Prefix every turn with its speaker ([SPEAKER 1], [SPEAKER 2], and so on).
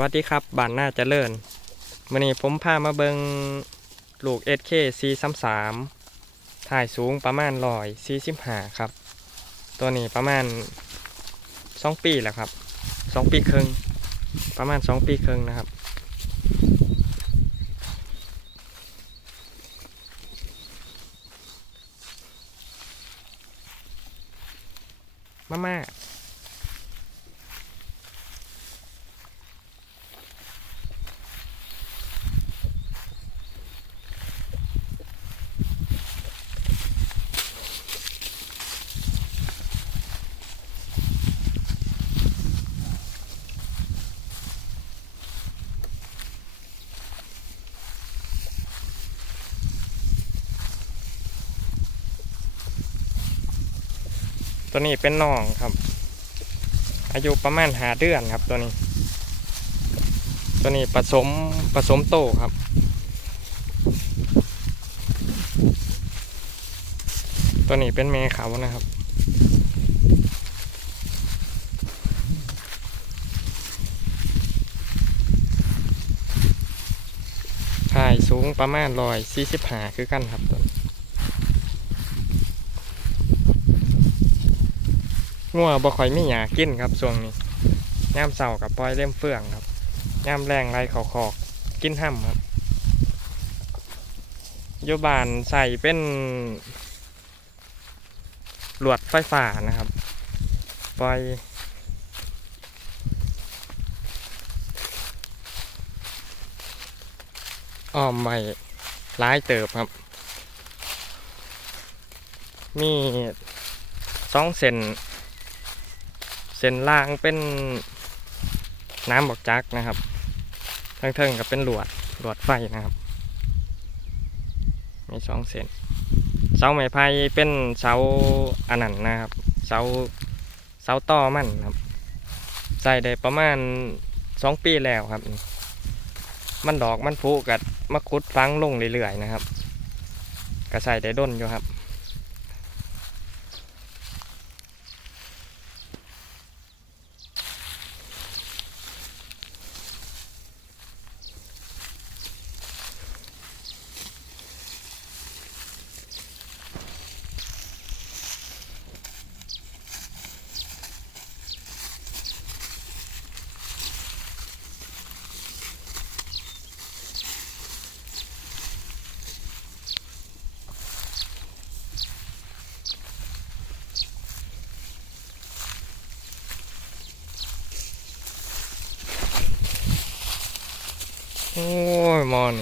[SPEAKER 1] วัสดีครับบ้านหน้าเจริญมื่อนี้ผมพามาเบิงลูก SK C33 ถ่ายสูงประมาณร้อยสี่สิบห้าครับ ตัวนี้ประมาณสองปีแหละครับสองปีครึ่งประมาณสองปีครึ่งนะครับ มาม่า ตัวนี้เป็นน้องครับ อายุประมาณหาเดือนครับตัวนี้ ตัวนี้ผสมผสมโตครับตัวนี้เป็นแม่เขานะครับ ถ่ายสูงประมาณร้อยสี่สิบห้าคือกันครับตัวนี้ งัวบ่ค่อยมีหยากินครับช่วงนี้ย่ามเสากับปล่อยเล่มเฟืองครับย่ามแรงไรเขาคอกกินห้ำครับโยบานใส่เป็นหลวดไฟฟ้านะครับ ปล่อยอ้อมใหม่ร้ายเติบครับ มีสองเซน ส้นล่างเป็นน้ำบอกจักนะครับเทิงๆกับเป็นหลวดหลวดไฟนะครับ มีสองเส้นเสาไม้ไผ่เป็นเสาอันนั้นนะครับ เสาเสาต่อมันครับ ใส่ได้ประมาณสองปีแล้วครับ มันดอกมันพุกัดมาคุดฟังลงเรื่อยๆนะครับ ก็ใส่ได้ด้นอยู่ครับ โอ้ยมอน